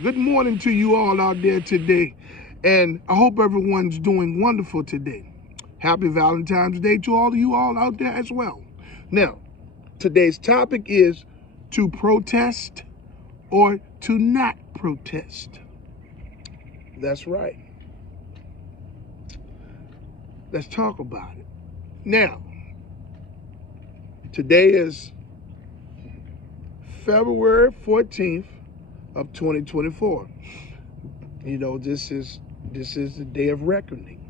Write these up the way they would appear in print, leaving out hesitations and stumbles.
Good morning to you all out there today. And I hope everyone's doing wonderful today. Happy Valentine's Day to all of you all out there as well. Now, today's topic is to protest or to not protest. That's right. Let's talk about it. Now, today is February 14th of 2024. You know, this is the day of reckoning.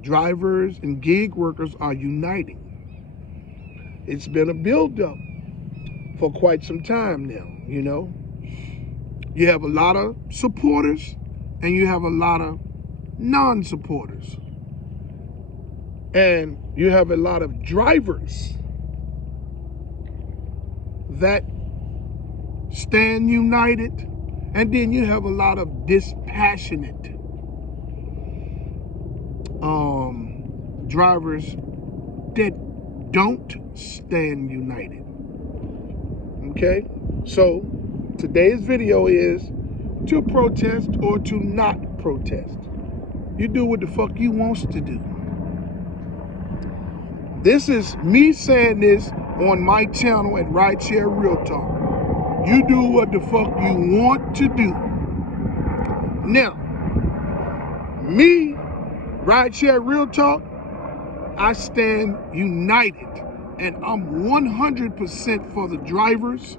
Drivers and gig workers are uniting. It's been a buildup for quite some time now, you know. You have a lot of supporters and you have a lot of non-supporters. And you have a lot of drivers that stand united, and then you have a lot of dispassionate drivers that don't stand united. Okay, so today's video is to protest or to not protest. You do what the fuck you wants to do. This is me saying this on my channel at Rideshare RealTalk. You do what the fuck you want to do. Now, me, Rideshare RealTalk, I stand united, and I'm 100% for the drivers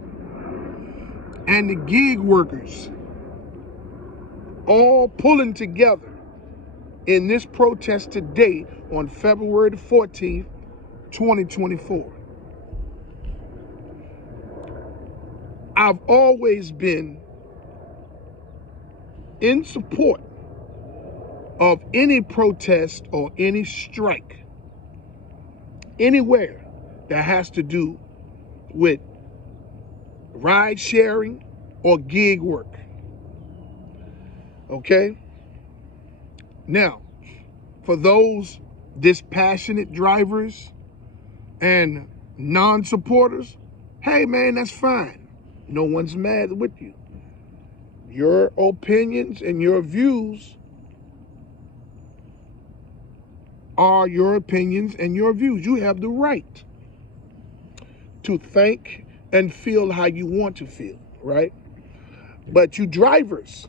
and the gig workers all pulling together in this protest today on February the 14th, 2024. I've always been in support of any protest or any strike anywhere that has to do with ride sharing or gig work. Okay? Now, for those dispassionate drivers and non-supporters, hey man, that's fine. No one's mad with you. Your opinions and your views are your opinions and your views. You have the right to think and feel how you want to feel, right? But you drivers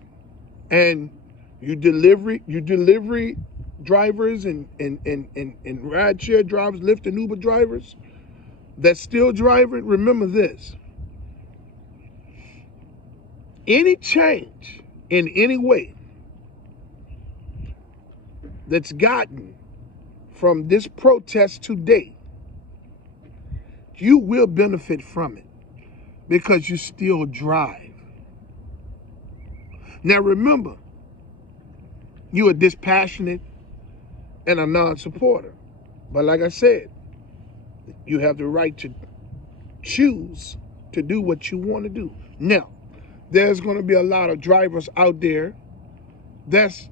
and you delivery drivers and rideshare drivers, Lyft and Uber drivers that's still driving, remember this. Any change in any way that's gotten from this protest today, you will benefit from it because you still drive. Now remember, you are dispassionate and a non-supporter. But like I said, you have the right to choose to do what you want to do. Now, there's going to be a lot of drivers out there that's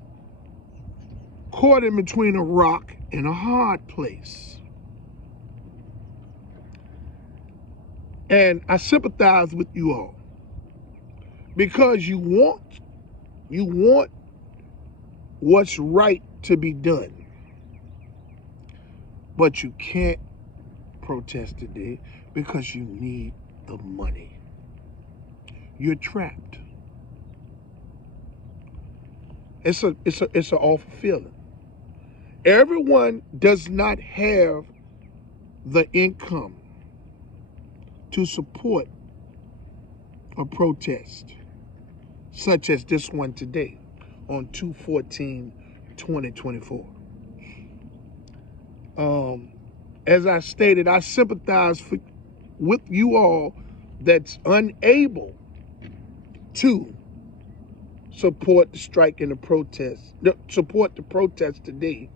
caught in between a rock and a hard place. And I sympathize with you all because you want what's right to be done. But you can't protest today because you need the money. You're trapped. It's an awful feeling. Everyone does not have the income to support a protest such as this one today on 2/14/2024. As I stated, I sympathize with you all that's unable to support the strike and the protest, support the protest today,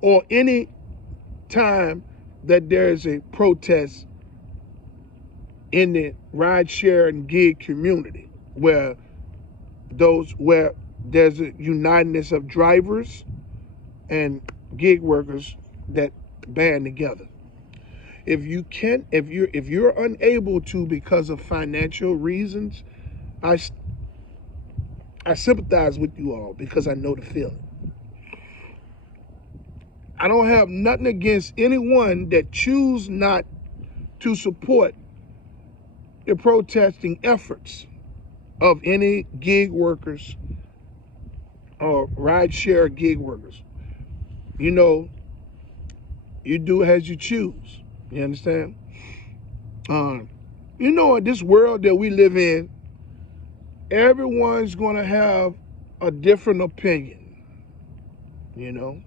or any time that there is a protest in the rideshare and gig community where there's a unitedness of drivers and gig workers that band together. If you're unable to because of financial reasons, I sympathize with you all because I know the feeling. I don't have nothing against anyone that choose not to support the protesting efforts of any gig workers or rideshare gig workers. You know, you do as you choose. You understand? You know, in this world that we live in, everyone's going to have a different opinion. You know,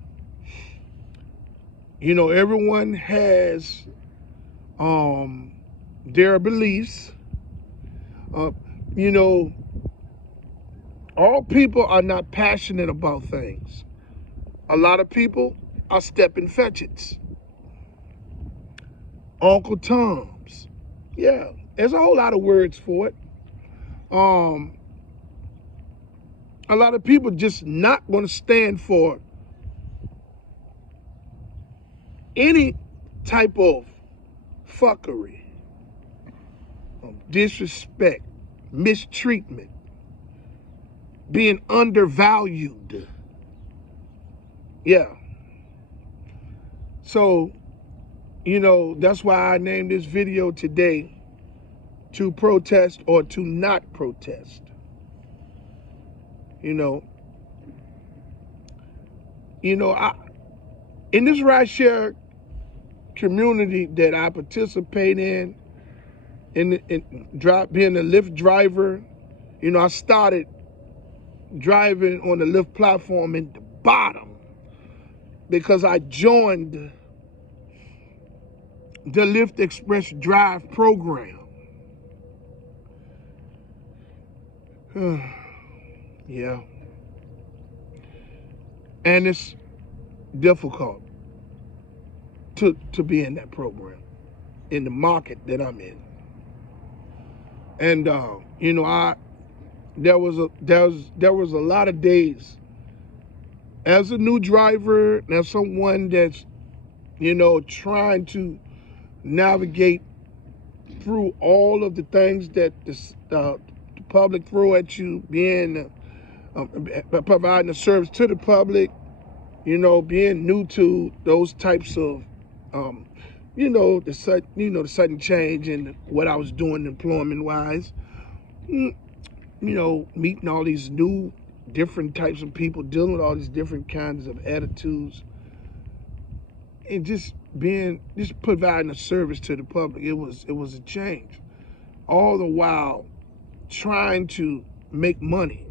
everyone has their beliefs. You know, all people are not passionate about things. A lot of people are stepping fetchits. Uncle Toms. Yeah, there's a whole lot of words for it. A lot of people just not going to stand for any type of fuckery, disrespect, mistreatment, being undervalued. Yeah. So, you know, that's why I named this video today, to protest or to not protest. You know, in this rideshare community that I participate in being a Lyft driver, you know, I started driving on the Lyft platform in the bottom because I joined the Lyft Express Drive program. Yeah. And it's difficult to be in that program, in the market that I'm in. And you know, there was a lot of days as a new driver, and as someone that's, you know, trying to navigate through all of the things that the public throw at you, being providing a service to the public, you know, being new to those types of, you know, the sudden change in what I was doing employment-wise. You know, meeting all these new, different types of people, dealing with all these different kinds of attitudes, and just providing a service to the public. It was a change. All the while trying to make money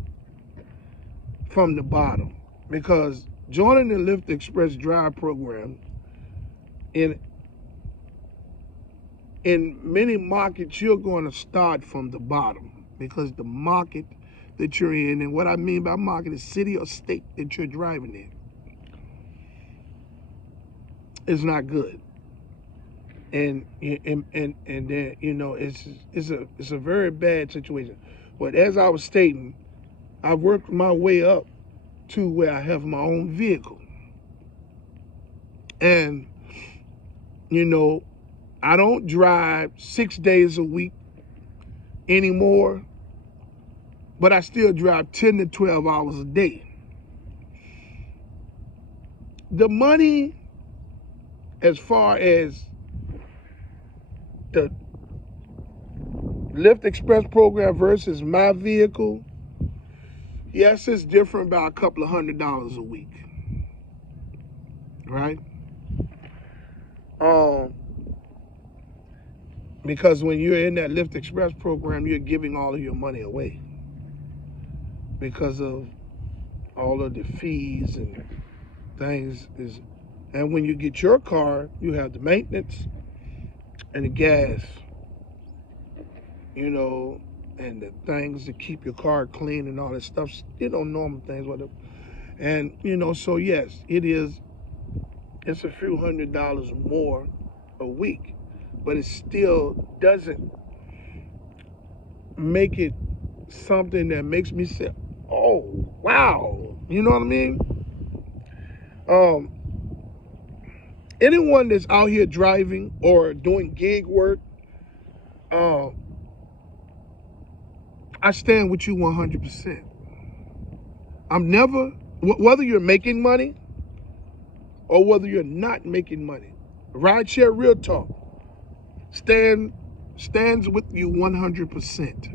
from the bottom, because joining the Lyft Express Drive program, in many markets, you're going to start from the bottom, because the market that you're in, and what I mean by market is city or state that you're driving in, is not good. And then, you know, it's a very bad situation. But as I was stating, I've worked my way up to where I have my own vehicle. And, you know, I don't drive 6 days a week anymore, but I still drive 10 to 12 hours a day. The money, as far as the Lyft Express program versus my vehicle, yes, it's different by a couple of $100 a week, right? Because when you're in that Lyft Express program, you're giving all of your money away because of all of the fees and things. And when you get your car, you have the maintenance and the gas, you know, and the things to keep your car clean and all that stuff, you know, normal things. And, you know, so yes, it's a few $100s more a week, but it still doesn't make it something that makes me say, oh, wow, you know what I mean? Anyone that's out here driving or doing gig work, I stand with you 100%. I'm never, whether you're making money or whether you're not making money, Rideshare RealTalk stands with you 100%.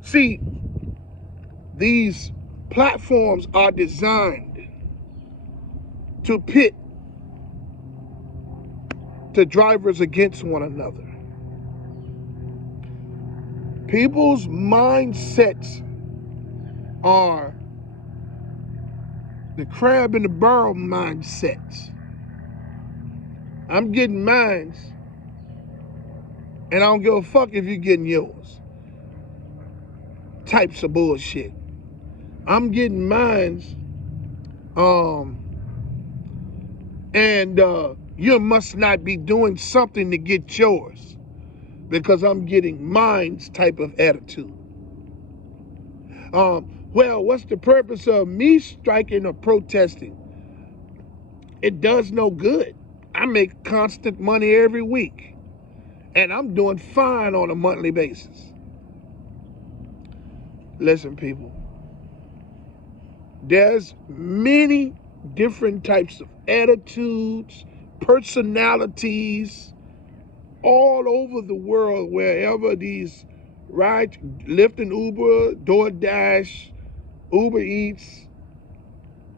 See, these platforms are designed to pit the drivers against one another. People's mindsets are the crab in the barrel mindsets. I'm getting mines, and I don't give a fuck if you're getting yours. Types of bullshit. I'm getting mines, and you must not be doing something to get yours because I'm getting mine's type of attitude. Well, what's the purpose of me striking or protesting? It does no good. I make constant money every week, and I'm doing fine on a monthly basis. Listen, people, there's many different types of attitudes, personalities, all over the world, wherever these Lyft and Uber, DoorDash, Uber Eats,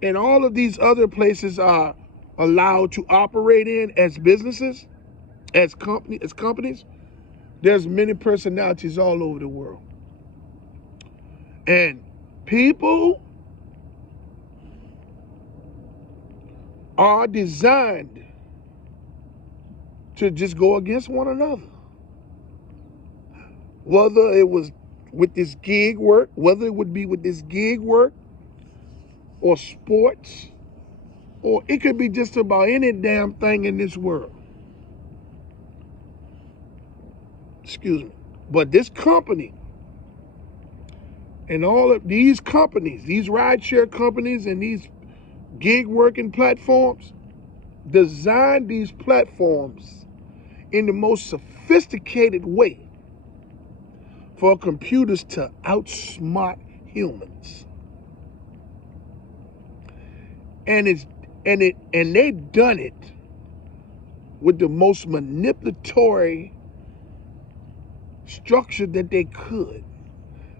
and all of these other places are allowed to operate in as businesses, as companies. There's many personalities all over the world. And people are designed to just go against one another. Whether it was with this gig work, whether it would be with this gig work or sports, or it could be just about any damn thing in this world. Excuse me. But this company and all of these companies, these rideshare companies and these gig working platforms, design these platforms in the most sophisticated way for computers to outsmart humans. And they've done it with the most manipulatory structure that they could,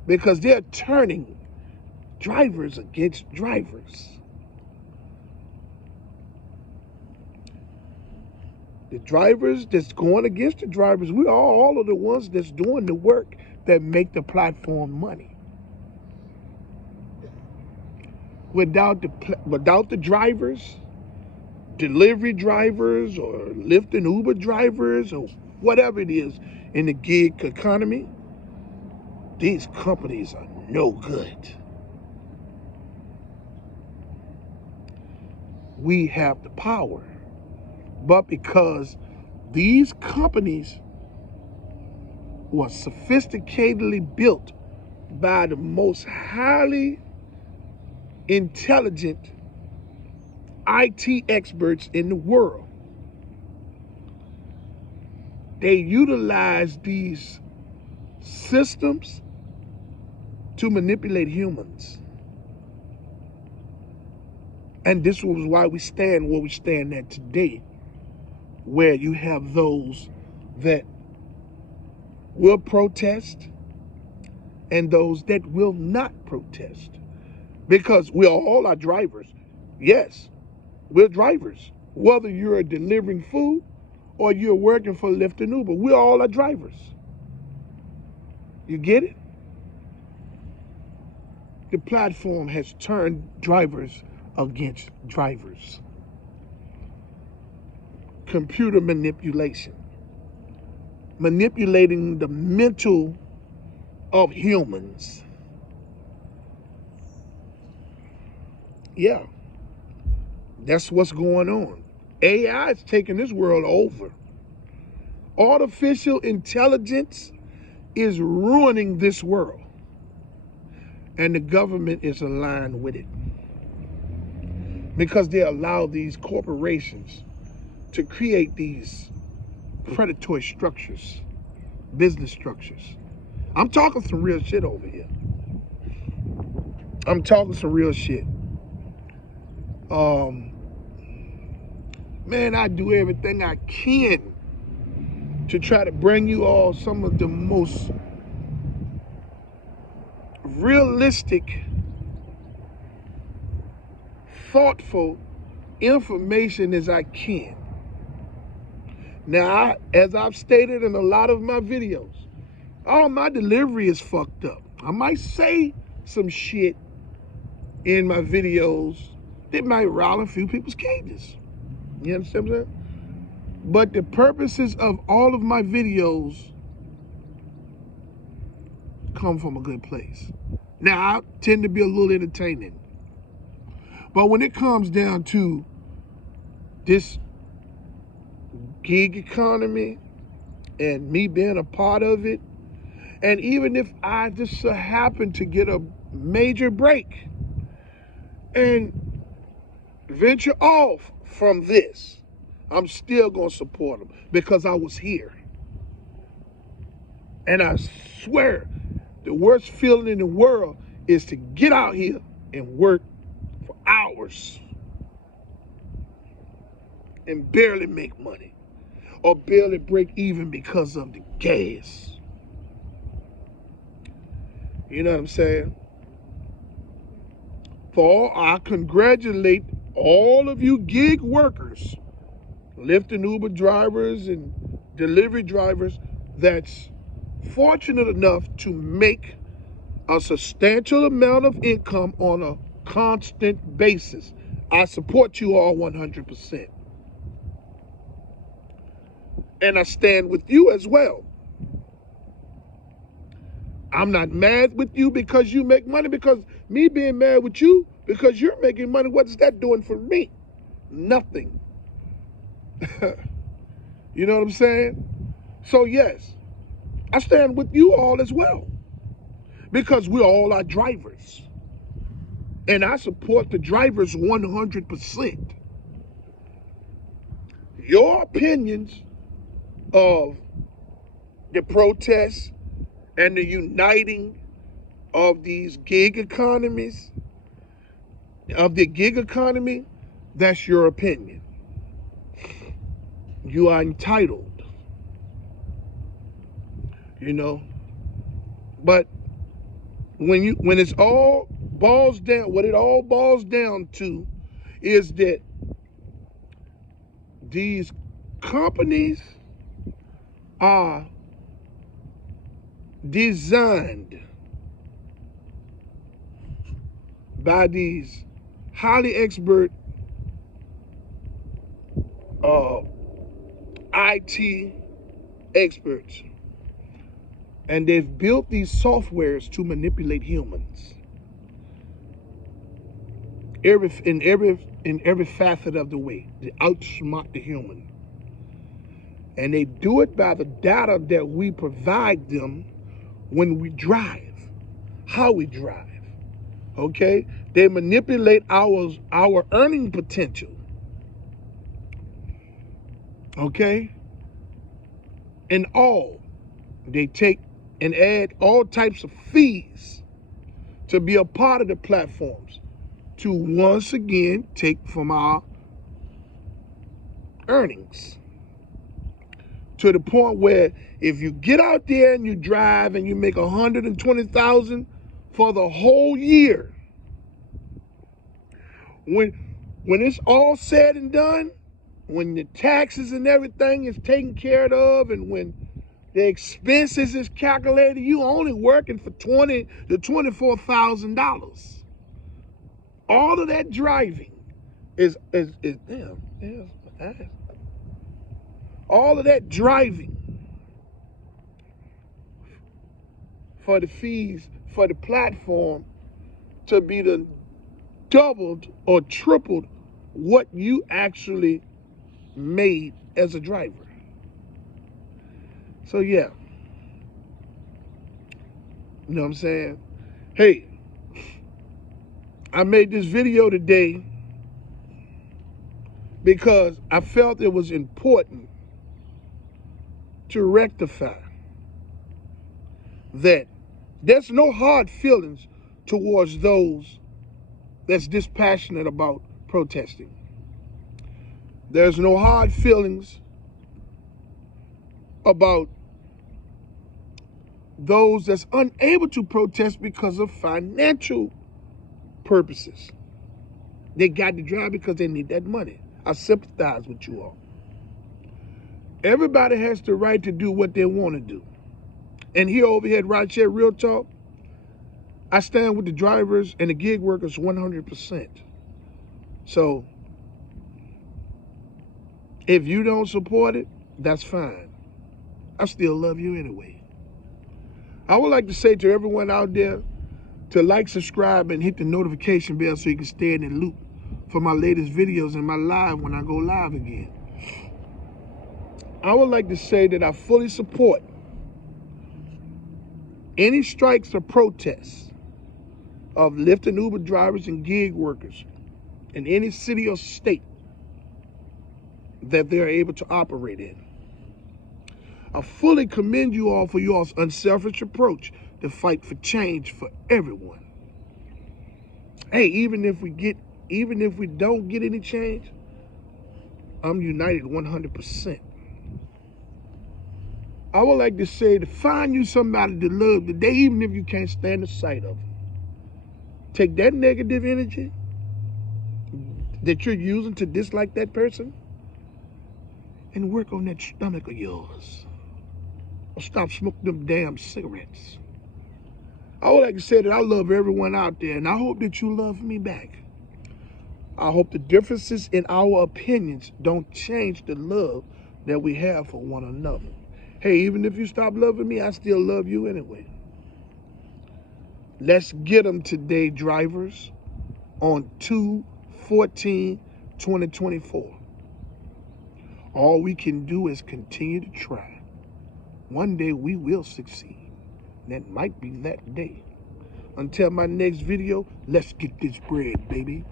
because they're turning drivers against drivers. The drivers that's going against the drivers, we are all of the ones that's doing the work that make the platform money. Without the drivers, delivery drivers or Lyft and Uber drivers or whatever it is in the gig economy, these companies are no good. We have the power, but because these companies were sophisticatedly built by the most highly intelligent IT experts in the world, they utilize these systems to manipulate humans. And this was why we stand where we stand at today, where you have those that will protest and those that will not protest. Because we all are drivers. Yes, we're drivers. Whether you're delivering food or you're working for Lyft and Uber, we all are drivers. You get it? The platform has turned drivers against drivers. Computer manipulation. Manipulating the mental of humans. Yeah, that's what's going on. AI is taking this world over. Artificial intelligence is ruining this world, and the government is aligned with it because they allow these corporations to create these predatory structures, business structures, I'm talking some real shit over here. I'm talking some real shit. Man, I do everything I can to try to bring you all some of the most realistic, thoughtful information as I can. Now, as I've stated in a lot of my videos, all my delivery is fucked up. I might say some shit in my videos that might rattle a few people's cages. You understand what I'm saying? But the purposes of all of my videos come from a good place. Now, I tend to be a little entertaining. But when it comes down to this gig economy and me being a part of it, and even if I just so happen to get a major break and venture off from this, I'm still going to support them because I was here. And I swear, the worst feeling in the world is to get out here and work for hours and barely make money or barely break even because of the gas. You know what I'm saying? I congratulate all of you gig workers, Lyft and Uber drivers and delivery drivers that's fortunate enough to make a substantial amount of income on a constant basis. I support you all 100%. And I stand with you as well. I'm not mad with you because you make money, because me being mad with you because you're making money, what is that doing for me? Nothing. You know what I'm saying? So yes, I stand with you all as well because we all are drivers. And I support the drivers 100%. Your opinions of the protests and the uniting of these gig economies, of the gig economy, that's your opinion. You are entitled, you know. But when it's all boils down, what it all boils down to is that these companies are designed by these highly expert IT experts, and they've built these softwares to manipulate humans in every facet of the way, to outsmart the human. And they do it by the data that we provide them when we drive, how we drive. Okay? They manipulate our earning potential. Okay? And they take and add all types of fees to be a part of the platforms to once again take from our earnings. To the point where if you get out there and you drive and you make $120,000 for the whole year, when it's all said and done, when the taxes and everything is taken care of, and when the expenses is calculated, you only working for $20,000 to $24,000. All of that driving is all of that driving for the fees for the platform to be the doubled or tripled what you actually made as a driver. So yeah, you know what I'm saying? Hey, I made this video today because I felt it was important to rectify that there's no hard feelings towards those that's dispassionate about protesting. There's no hard feelings about those that's unable to protest because of financial purposes. They got to drive because they need that money. I sympathize with you all. Everybody has the right to do what they want to do. And here over here at Rideshare RealTalk, I stand with the drivers and the gig workers 100%. So if you don't support it, that's fine. I still love you anyway. I would like to say to everyone out there to like, subscribe, and hit the notification bell so you can stay in the loop for my latest videos and my live when I go live again. I would like to say that I fully support any strikes or protests of Lyft and Uber drivers and gig workers in any city or state that they're able to operate in. I fully commend you all for your unselfish approach to fight for change for everyone. Hey, even if we don't get any change, I'm united 100%. I would like to say to find you somebody to love today, even if you can't stand the sight of them. Take that negative energy that you're using to dislike that person and work on that stomach of yours. Or stop smoking them damn cigarettes. I would like to say that I love everyone out there, and I hope that you love me back. I hope the differences in our opinions don't change the love that we have for one another. Hey, even if you stop loving me, I still love you anyway. Let's get them today, drivers, on 2/14/2024. All we can do is continue to try. One day we will succeed. That might be that day. Until my next video, let's get this bread, baby.